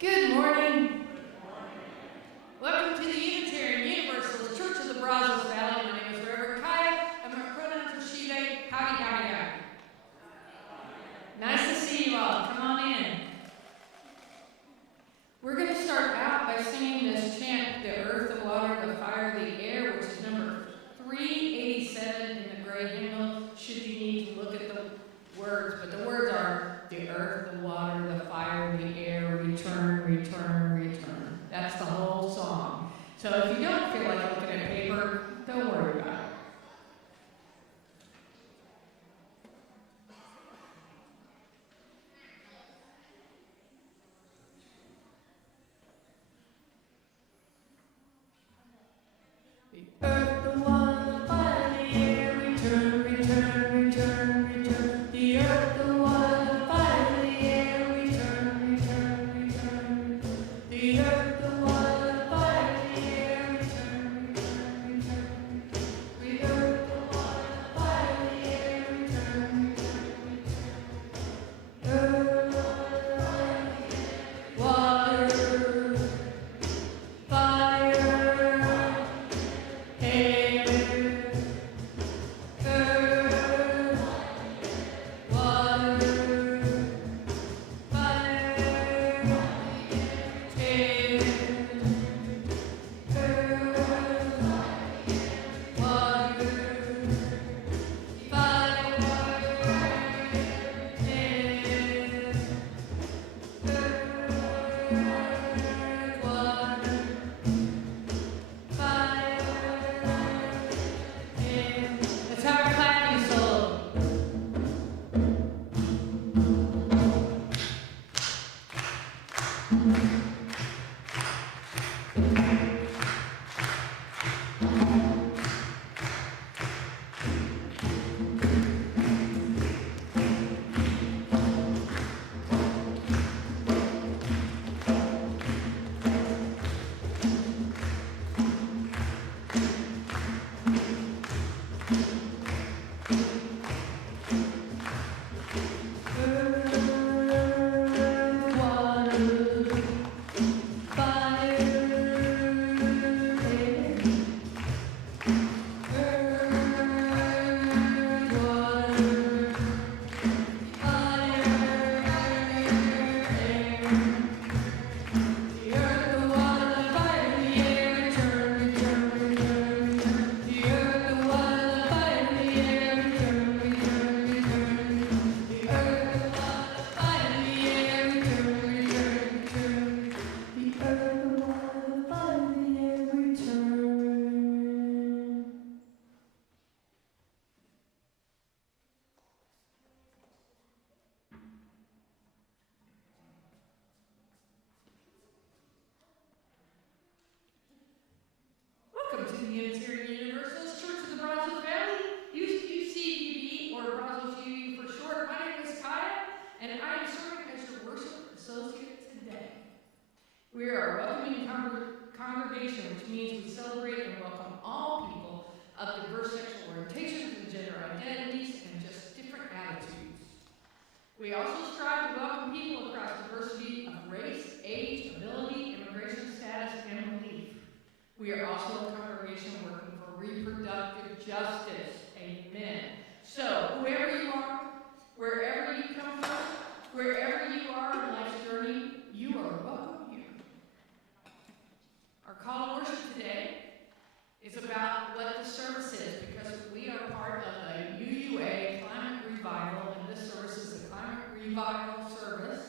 Good morning. Welcome to the Unitarian Universalist Church of the Brazos Valley. My name is Reverend Kaya, and my pronouns are she, they. Howdy, howdy, howdy. Nice to see you all. Come on in. We're going to start out by singing this chant, the earth, the water, the fire, the air, which is number 387 in the gray hymnal, should you need to look at the words. But the words are the earth, the water, the fire, the air, return, return, return. That's the whole song. So if you don't feel like looking at paper, don't worry about it. The earth, the water, the fire, the air, return, return, return, return. The earth, the water, the fire, the air, return, return, return. The earth, the water, the fire, the air, return, return, return. The earth, the water, the fire, the air, return, return, return. Earth, water, fire, air, earth, water, fire, air, earth, water, Let's have our clapping solo. Welcome to the Unitarian Universalist Church of the Brazos Valley, UUCBV, or Brazos UU for short. My name is Kaya, and I am serving as your worship associate today. We are a welcoming congregation, which means we celebrate and welcome all people of diverse sexual orientations and gender identities and just different attitudes. We also strive to welcome people across diversity of race, age, ability, immigration status, and belief. We are also a congregation working for reproductive justice. Amen. So, whoever you are, wherever you come from, wherever you are in life's journey, you are welcome here. Our call to worship today is about what the service is, because we are part of the UUA Climate Revival, and this service is a Climate Revival service.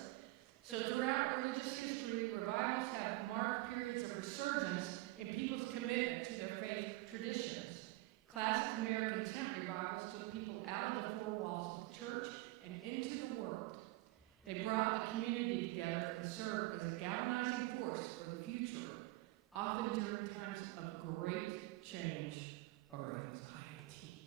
So throughout religious history, revivals have marked periods of resurgence in people's commitment to their faith traditions. Classic American tent revivals took people out of the four walls of the church and into the world. They brought the community together and served as a galvanizing force for the future, often during times of great change or anxiety.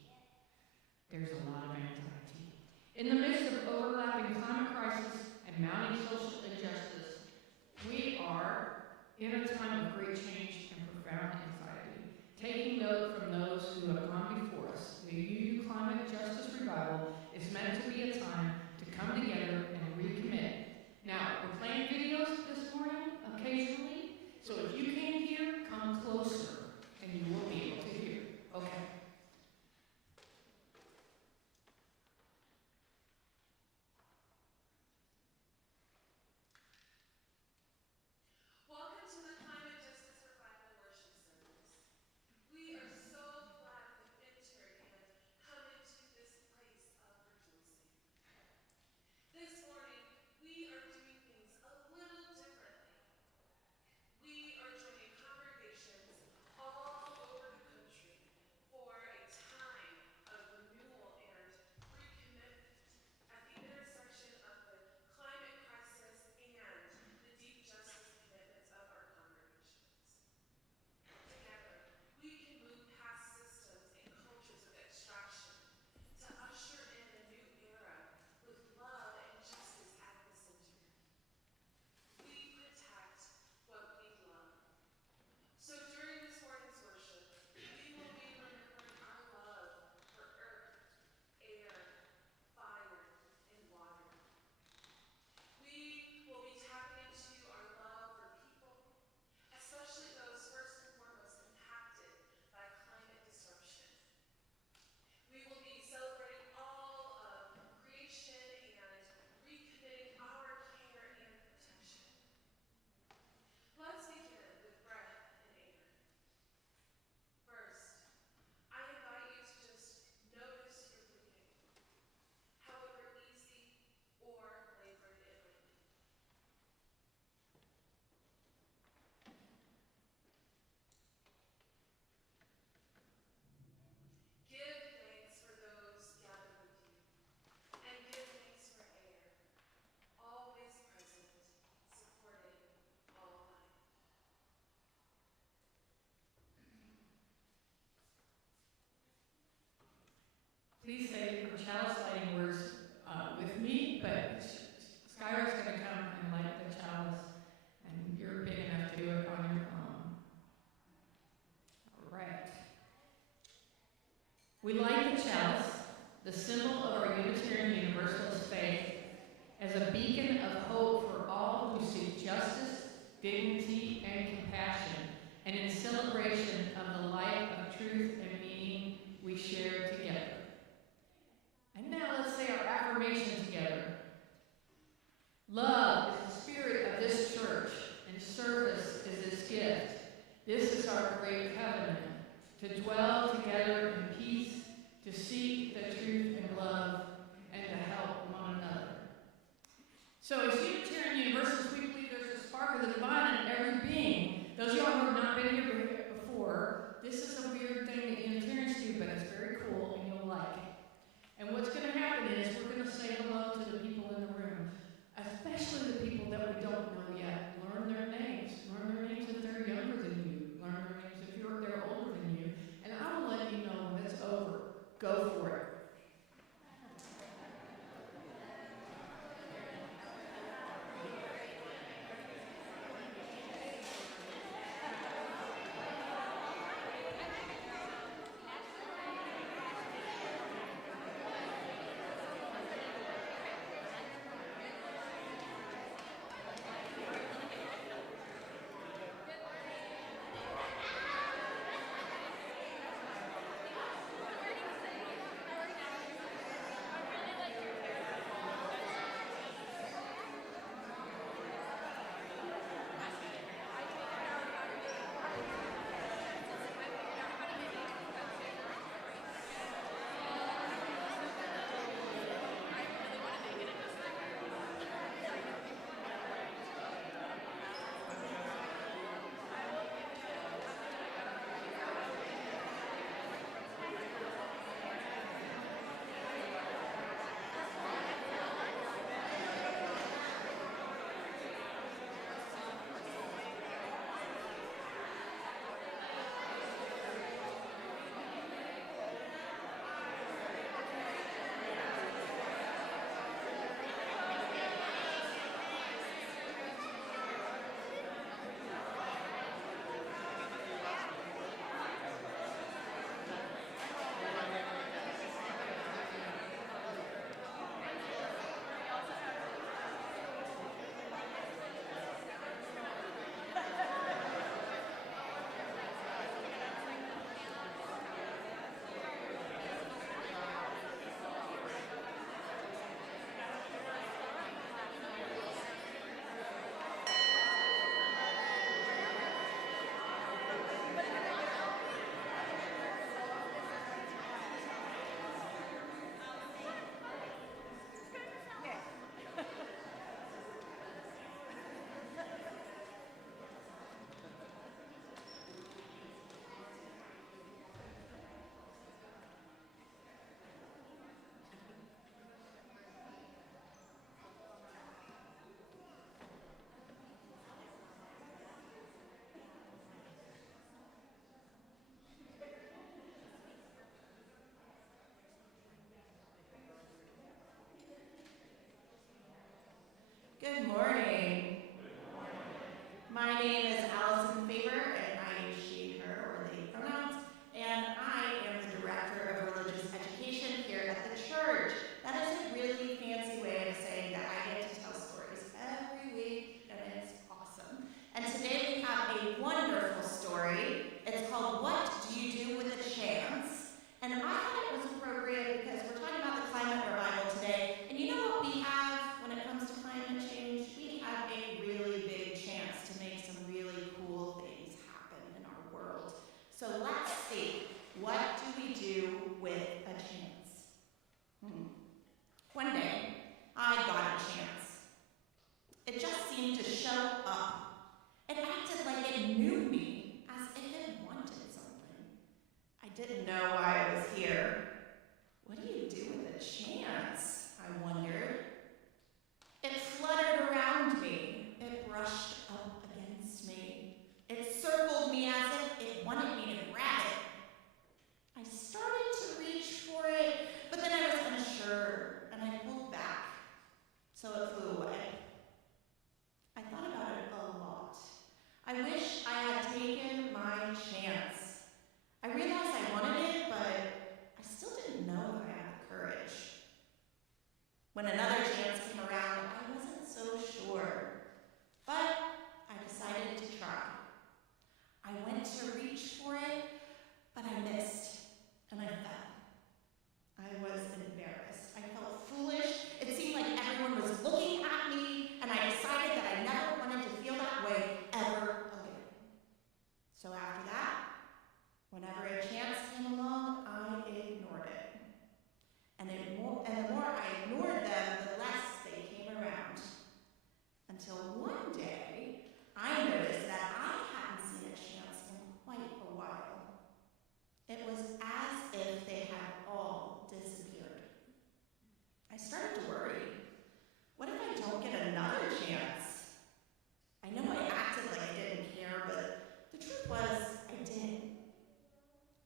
There's a lot of anxiety. In the midst of overlapping climate crisis and mounting social injustice, we are in a time of great change and profound anxiety. Taking note from those who have gone before us, the UU Climate Justice Revival is meant to be a time to come together and recommit. Now, we're playing videos this morning, to show up. It acted like it knew me, as if it wanted something. I didn't know why I was here. What do you do with a chance? I wondered. It fluttered around me. It brushed up against me. It circled me as if it wanted me to grab it. I started to reach for it, but then I was unsure, and I pulled back, so it flew away. I thought about it a lot. I wish I had taken my chance. I realized I wanted it, but I still didn't know if I had the courage. When another chance came around, I wasn't so sure, but I decided to try. I went to reach for it, but I missed, and I fell. I was embarrassed. I felt foolish. It seemed like everyone was looking at me, and I decided that I never wanted to feel that way ever again. So after that, whenever a chance came along, I ignored it. And the more I ignored them, the less they came around. Until one day, I noticed that I hadn't seen a chance in quite a while. It was as if they had all disappeared. I started to worry. What if I don't get another chance? I know I acted like I didn't care, but the truth was I did.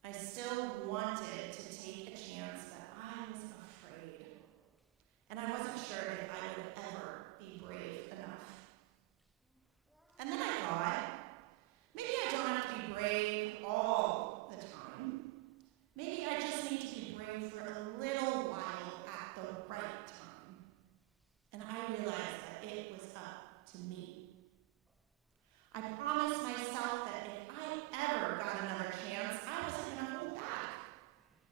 I still wanted to take a chance, but I was afraid. And I wasn't sure if I would ever be brave enough. And then I thought, maybe I don't have to be brave all the time. Maybe I just need to be brave for a little while at the right time. And I realized that it was up to me. I promised myself that if I ever got another chance, I wasn't going to hold back.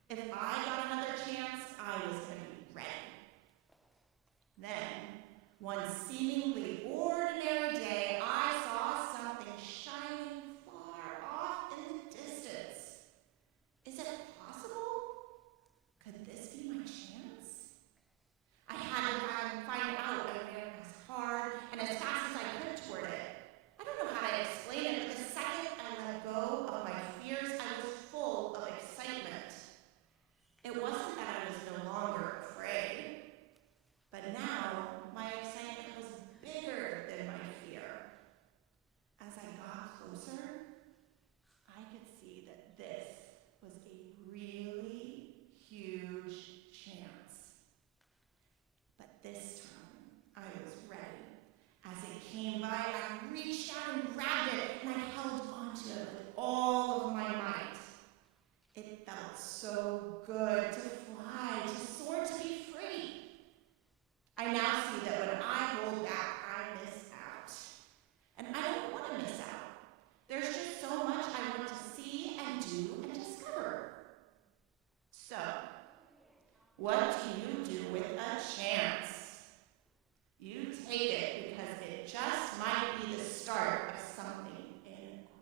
If I got another chance, I was going to be ready. Then, one seemingly ordinary day, I saw something shining far off in the distance. Is it possible? Could this be my chance? I had to find out. I ran as hard and as fast as I could toward it. I don't know how to explain it, but the second I let go of my fears, I was full of excitement. It wasn't that I was no longer afraid, but now my excitement was bigger than my fear. As I got closer, I could see that this was a really huge chance. But this time, I was ready. As it came by, I reached out and grabbed it, and I held onto it with all of my might. It felt so good to fly, to soar, to be free. I now see that when I hold back, I miss out. And I don't want to miss out. There's just so much I want to see and do and discover. So, what do you do with a chance? You take it because it just might be the start of something incredible.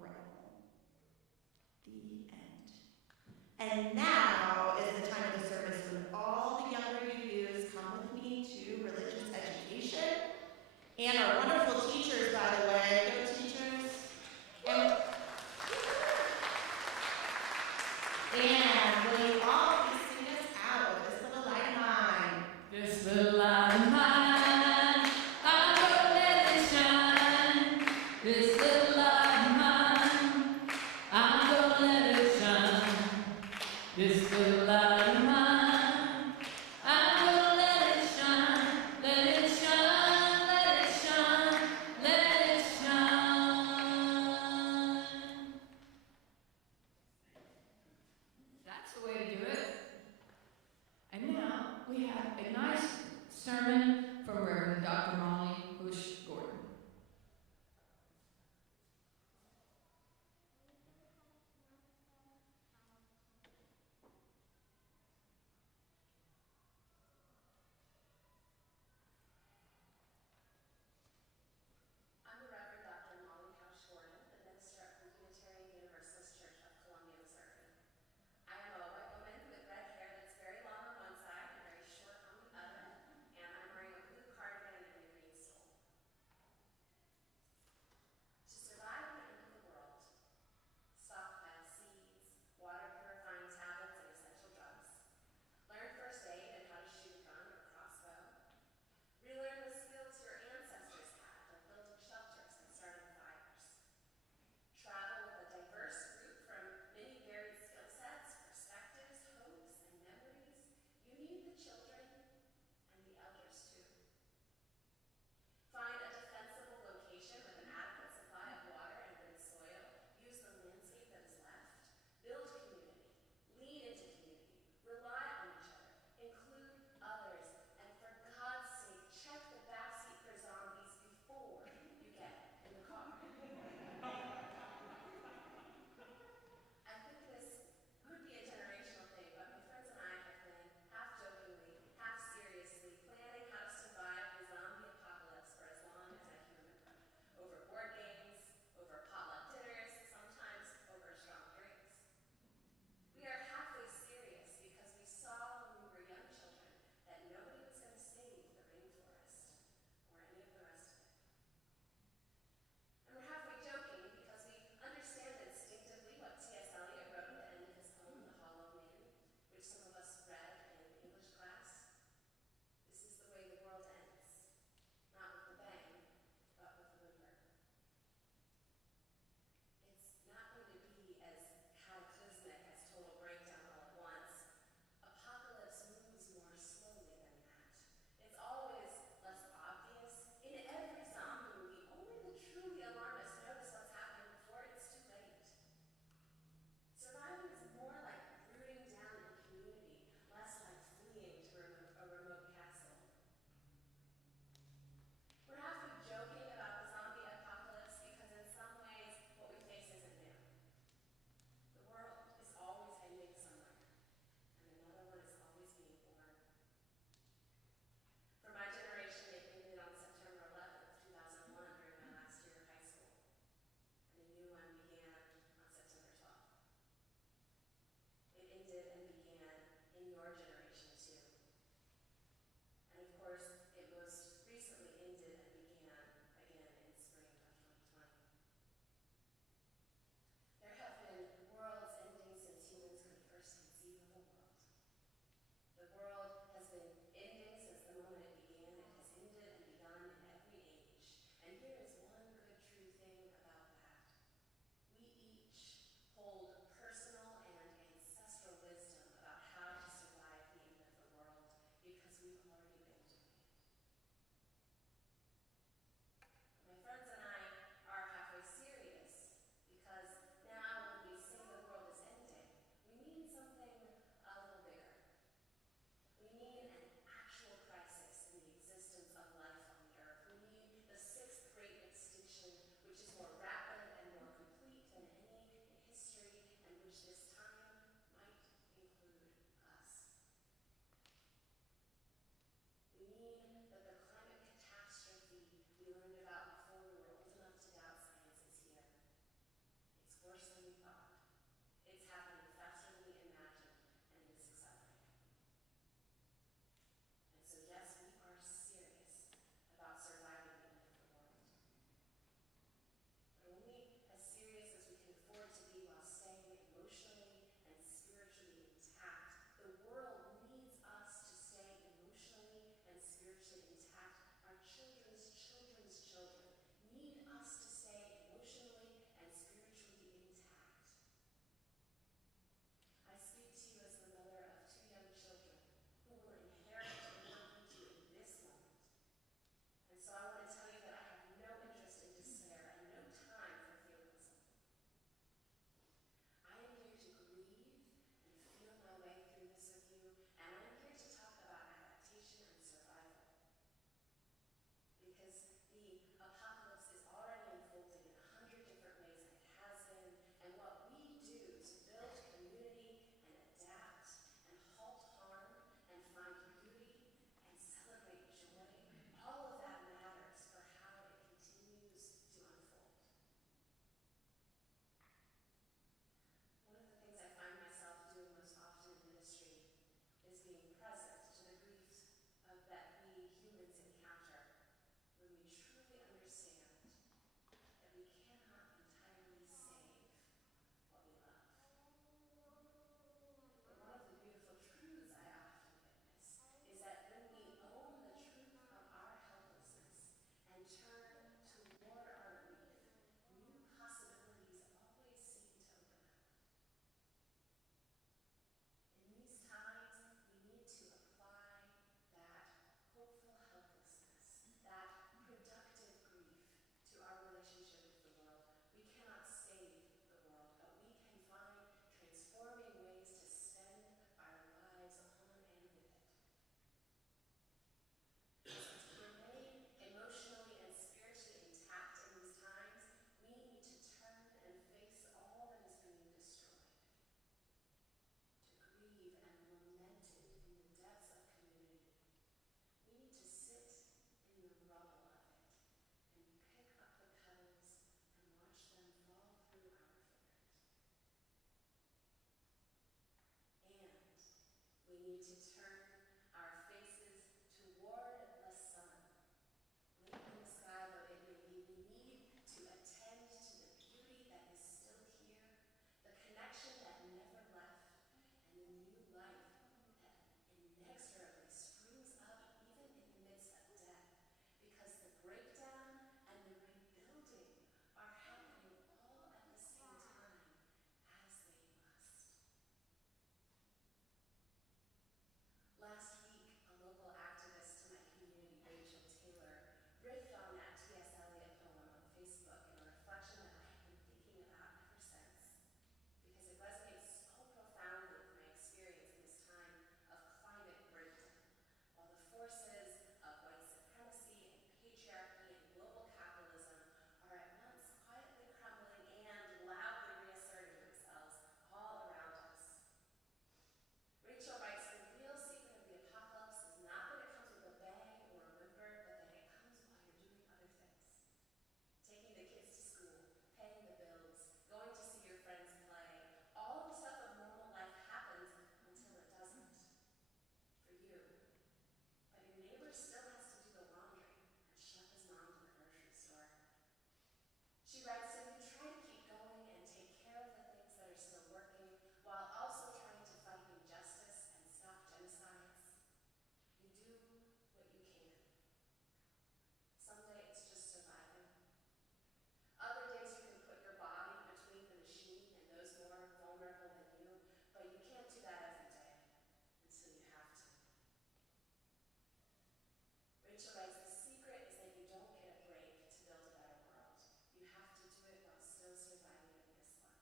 Rachel writes, the secret is that you don't get a break to build a better world. You have to do it while still surviving in this one.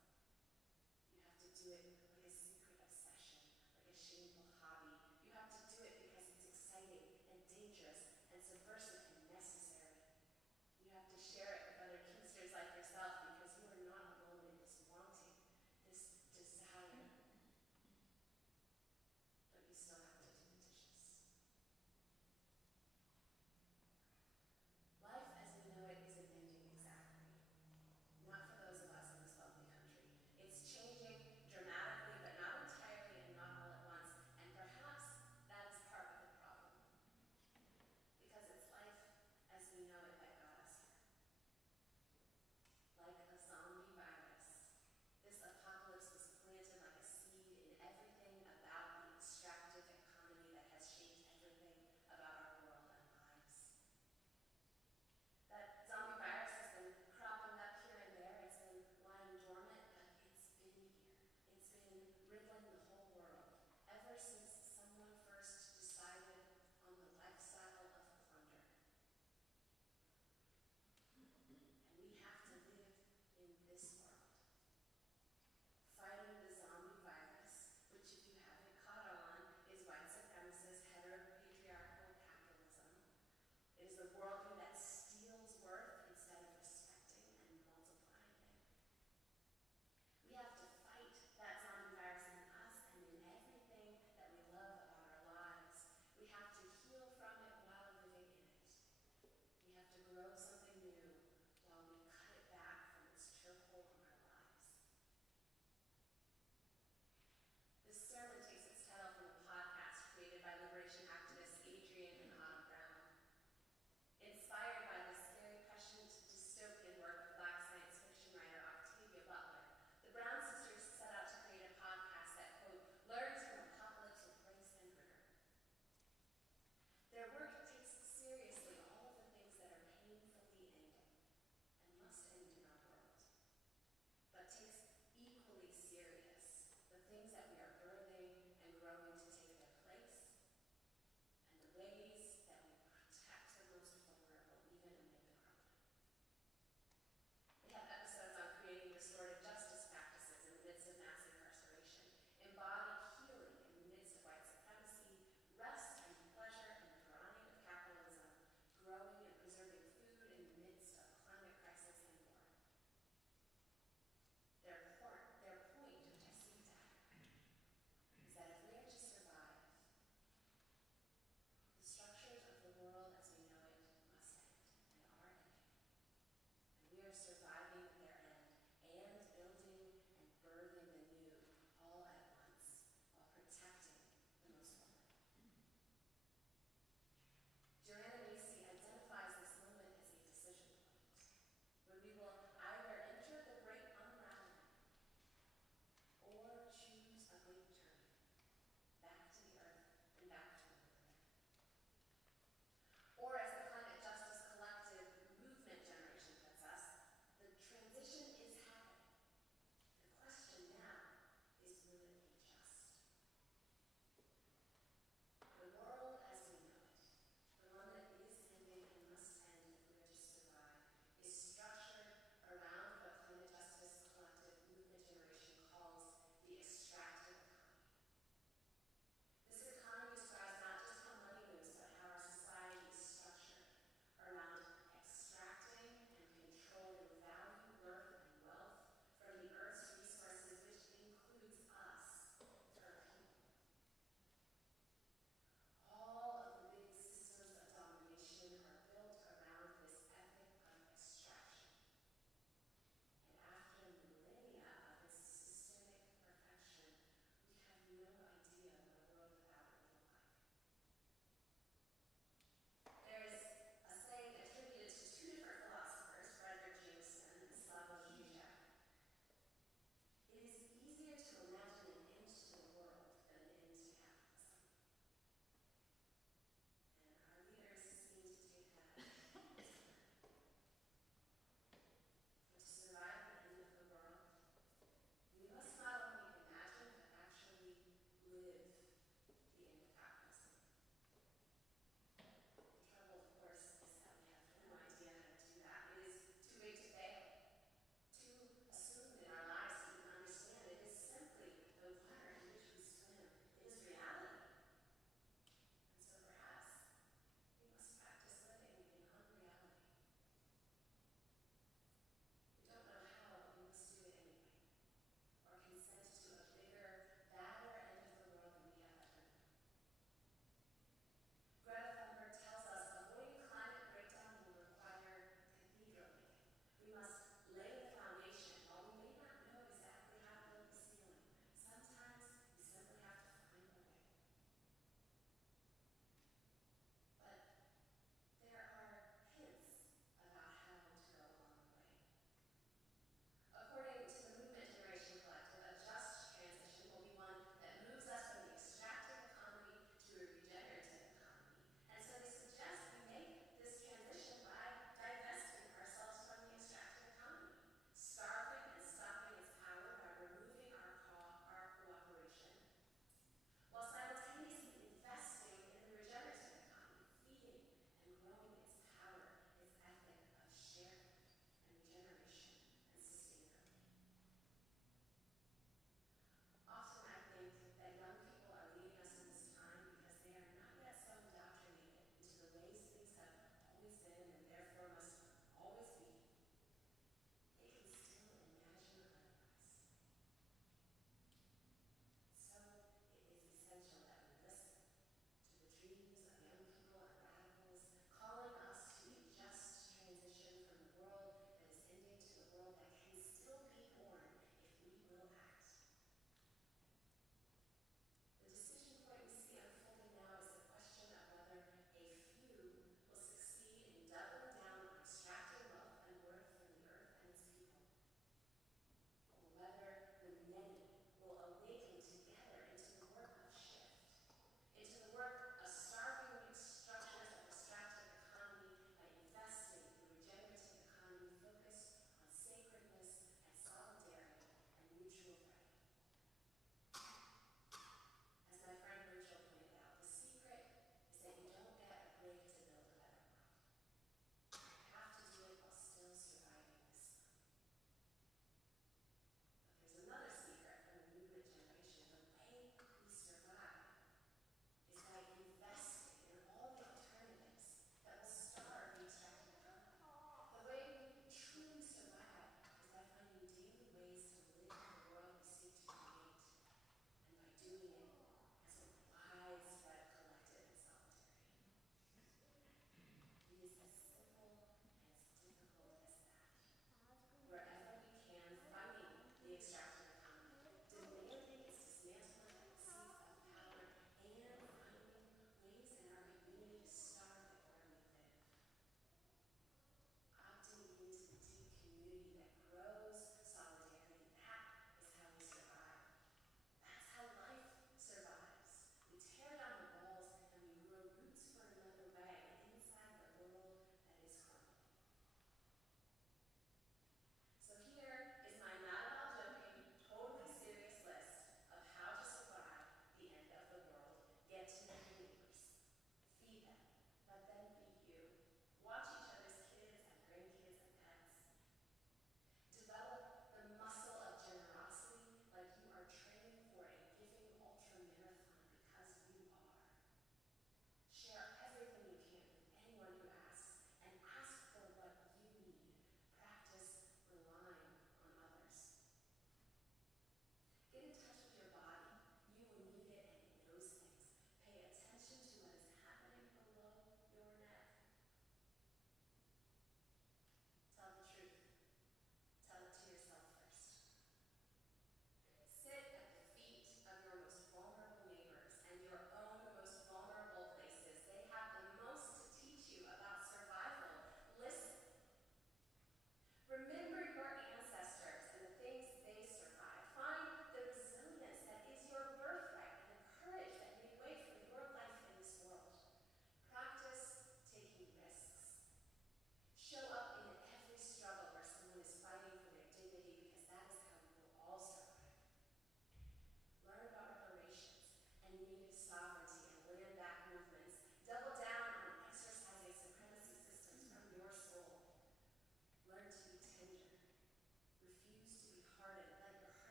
You have to do it like a secret obsession, like a shameful hobby. You have to do it because it's exciting and dangerous and subversive and necessary. You have to share it with other Kingsters like yourself because you are not alone in this wanting, this desire. But you still have to do the dishes.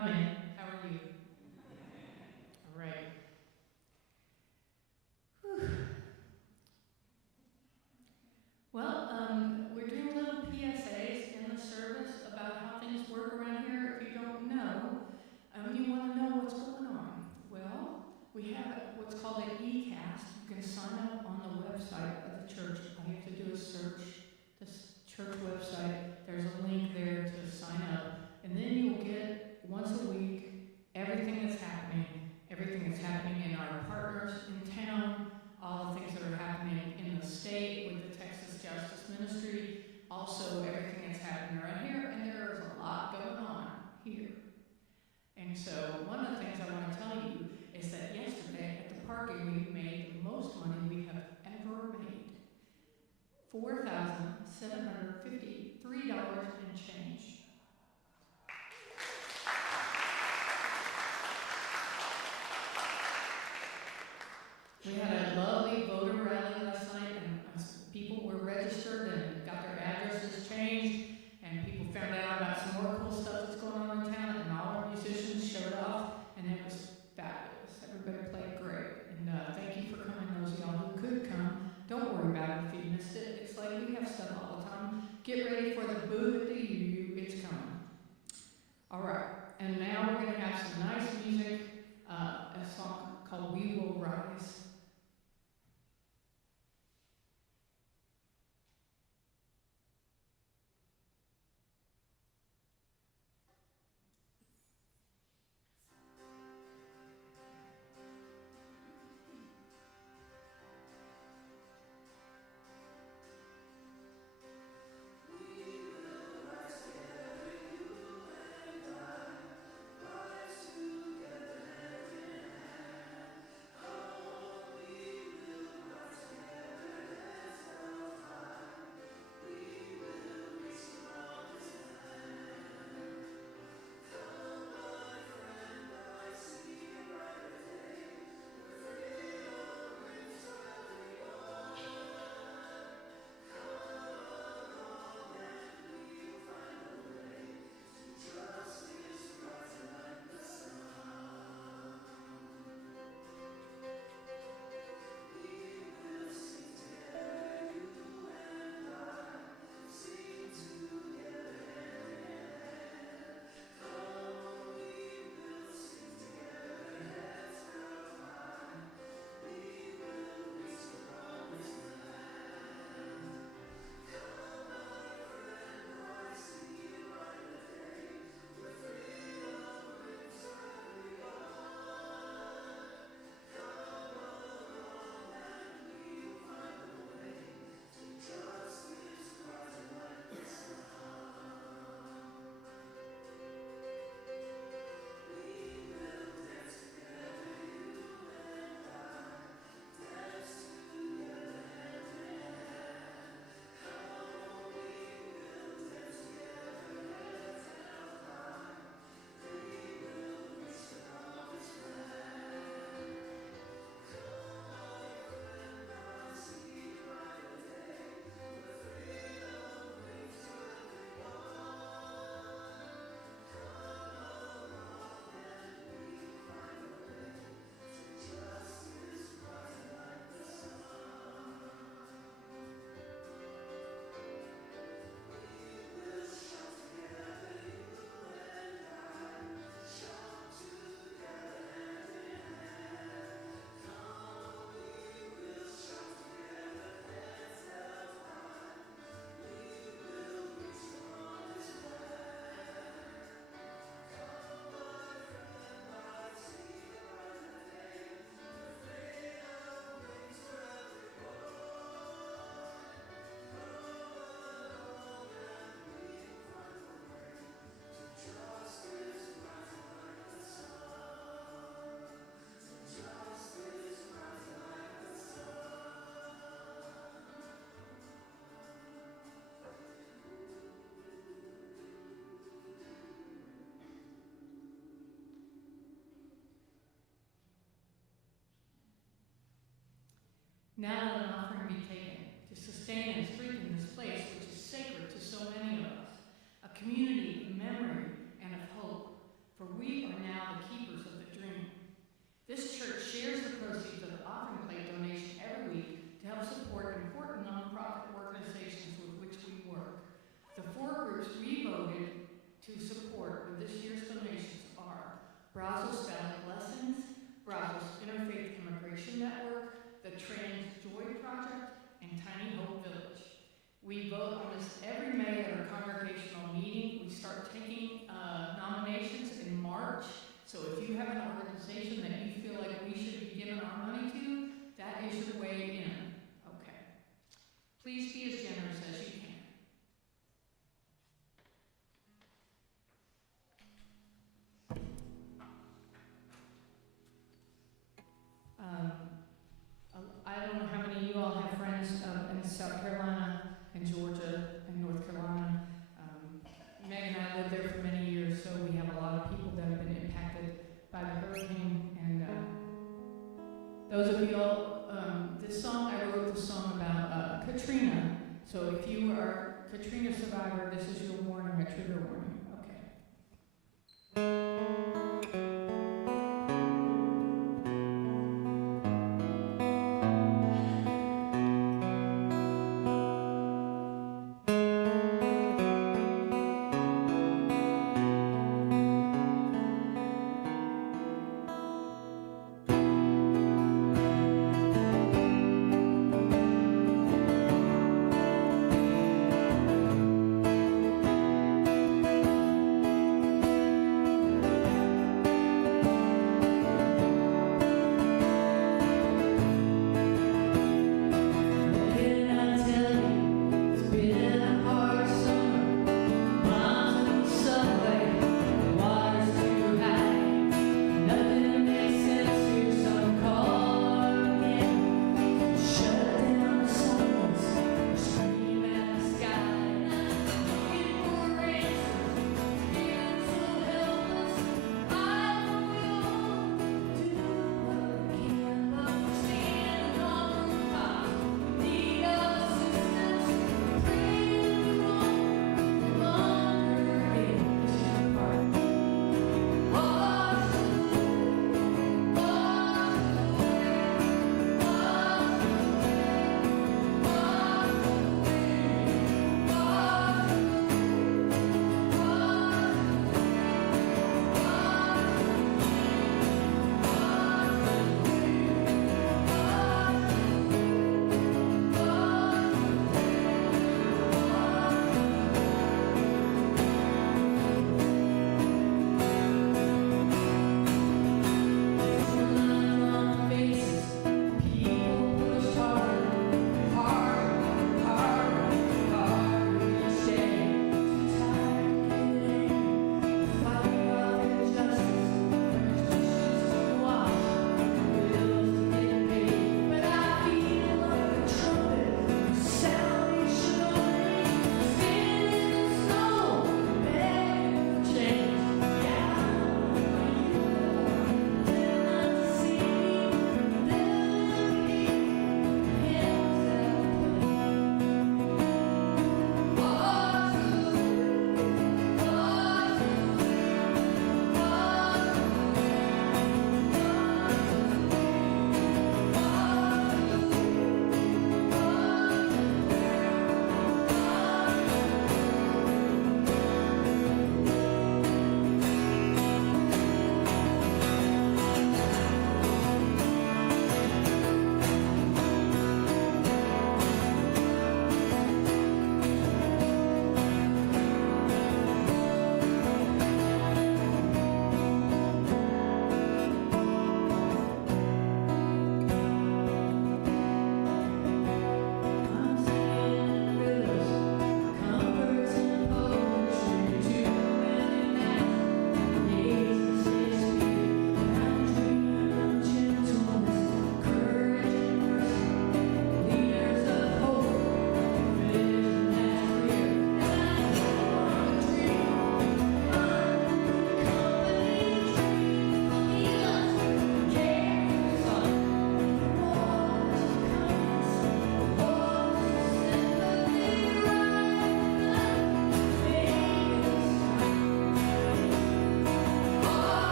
I'm in. How are you? All right. Whew. Well, we're doing little PSAs in the service about how things work around here. If you don't know, you want to know what's going on. Well, we have what's called an e-cast. You can sign up on the website of the church. All you have to do is search this church website. There's a link there to sign up. And then you'll get, once a week, everything that's happening in our partners in town, all the things that are happening in the state with the Texas Justice Ministry, also everything that's happening right here, and there is a lot going on here. And so one of the things I want to tell you is that yesterday at the parking we made the most money we have ever made. $4,753 and change. We had a lovely voter rally last night, and people were registered and got their addresses changed, and people found out about some more cool stuff that's going on in town, and all our musicians showed off, and it was fabulous. Everybody played great, and thank you for coming, those of y'all who could come. Don't worry about it if you missed it. It's like we have stuff all the time. Get ready for the boo at the UU. It's coming. All right, and now we're going to have some nice music, a song called We Will Rise. Now let an offering be taken to sustain and strengthen this place which is sacred to so many of us, a community, a memory, and of hope. for we are now the keepers of the dream. This church shares the proceeds of the offering plate donation every week to help support important nonprofit organizations with which we work. The 4 groups we voted to support with this year's donations are Brazos Spelling Lessons, Brazos Interfaith Immigration Network, the Trans Joy Project, and Tiny Hope Village. We vote on this every May at our congregational meeting. We start taking nominations in March. So if you have an organization that you feel like we should be giving our money to, that is your way in. Okay. Please be as generous as you can. I don't know how many of you all have friends in South Carolina and Georgia and North Carolina. Meg and I lived there for many years, so we have a lot of people that have been impacted by the hurricane. And those of you all, this song, I wrote the song about Katrina. So if you are a Katrina survivor, this is your warning, a trigger warning. Okay.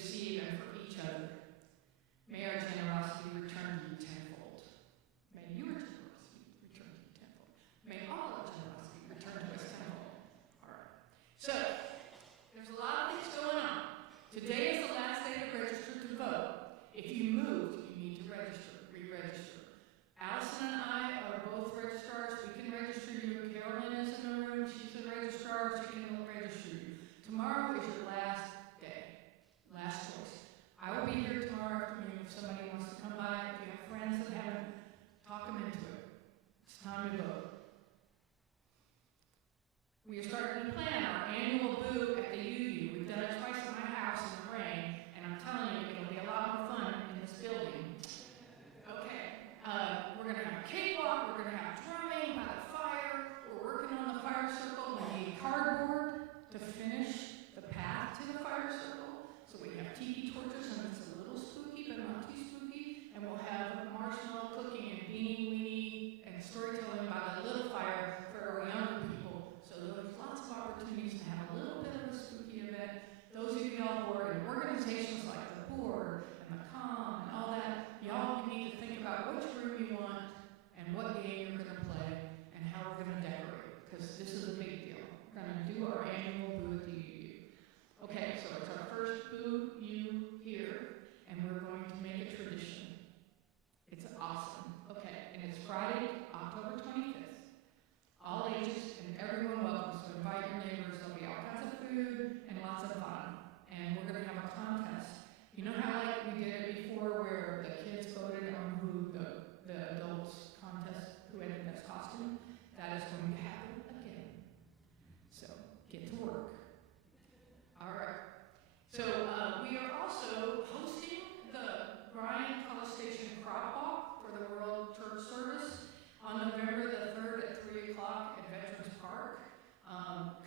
receive and for each other. May our generosity return to you tenfold. May your generosity return to you tenfold. May all our generosity return to us tenfold. All right. So, there's a lot of things going on. Today is the last day to register to vote. If you moved, you need to register, re-register. Allison and I are both registrars. We can register you. Carolyn is in the room. She's a registrar. She can register you. Tomorrow is your last day. Last choice. I will be here tomorrow afternoon if somebody wants to come by. If you have friends that haven't, talk them into it. It's time to vote. We are starting to plan our annual boo at the UU. We've done it twice at my house in the rain, and I'm telling you, it'll be a lot more fun in this building. Okay, we're going to have a cakewalk, we're going to have drumming by the fire, we're working on the fire circle, we need cardboard to finish the path to the fire circle. So we have tiki torches, and it's a little spooky, but not too spooky, and we'll have marshmallow cooking and beanie weenie and storytelling by the little fire for our younger people. So there's lots of opportunities to have a little bit of a spooky event. Those of y'all who are in organizations like the board and the comm and all that, y'all need to think about which room you want and what game you're going to play and how we're going to decorate, because this is a big deal. We're going to do our annual boo at the UU. Okay, so it's our first boo you here, and we're going to make it tradition. It's awesome. Okay, and it's Friday, October 25th. All ages and everyone welcome, so invite your neighbors. There'll be all kinds of food and lots of fun. And we're going to have a contest. You know how like we did it before where the kids voted on who the adults contest, who had the best costume? That is going to happen again. So get to work. All right. So we are also hosting the Bryan College Station Crop Walk for the World Church Service on November the 3rd at 3 o'clock at Veterans Park.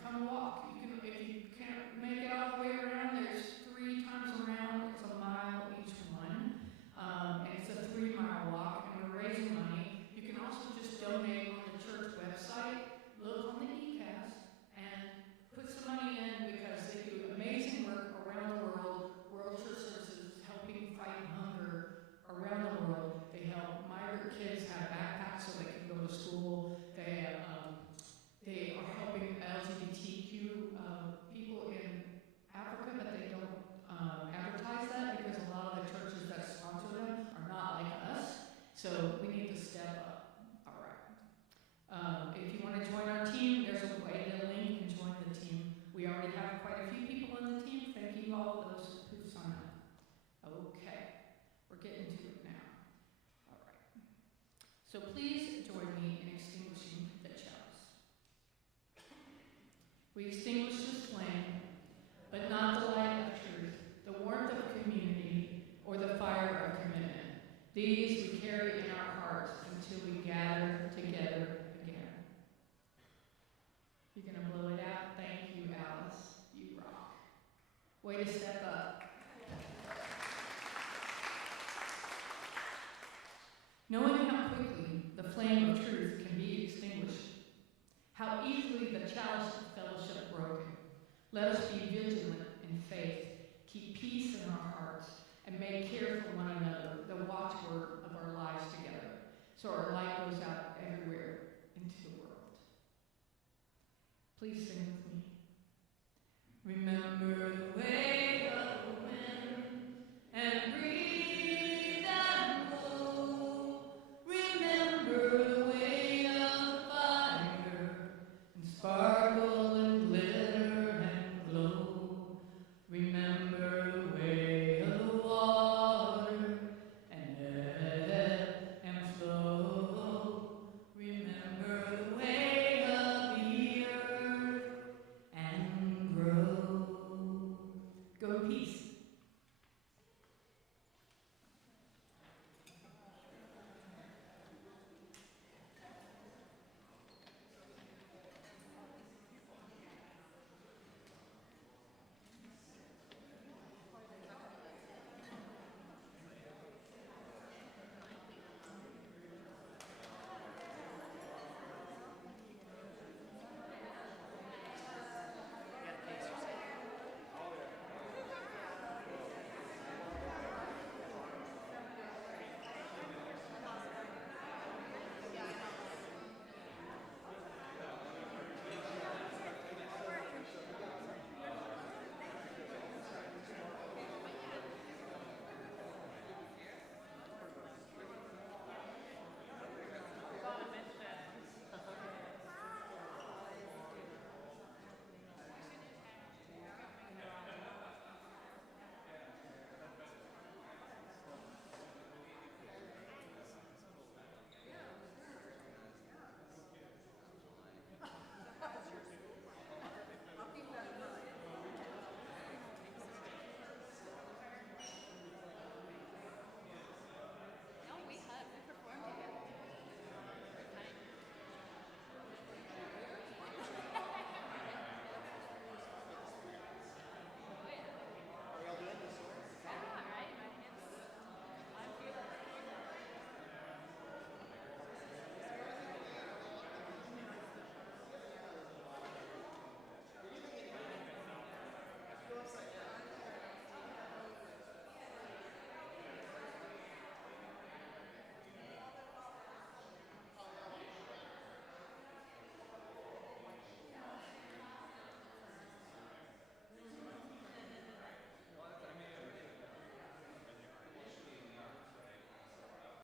Come walk. You can, if you can't make it all the way around, there's 3 times around. It's a mile each one. And it's a 3-mile walk, and we're raising money. You can also just donate on the church website, look on the eCast, and put some money in because they do amazing work around the world. World Church Services is helping fight hunger around the world. They help migrant kids have backpacks so they can go to school. They are helping LGBTQ people in Africa, but they don't advertise that because a lot of the churches that sponsor them are not like us. So we need to step up. All right. If you want to join our team, there's a way to link and join the team. We already have quite a few people on the team. Thank you all those who signed up. Okay, we're getting to it now. All right. So please join me in extinguishing the chalice. We extinguish this flame, but not the light of truth, the warmth of community, or the fire of commitment. These we carry in our hearts until we gather together again. You're going to blow it out? Thank you, Alice. You rock. Way to step up. Knowing how quickly the flame of truth can be extinguished, how easily the chalice of fellowship broken, let us be vigilant in faith, keep peace in our hearts, and make care for one another, the watchword of our lives together, so our light goes out everywhere into the world. Please sing with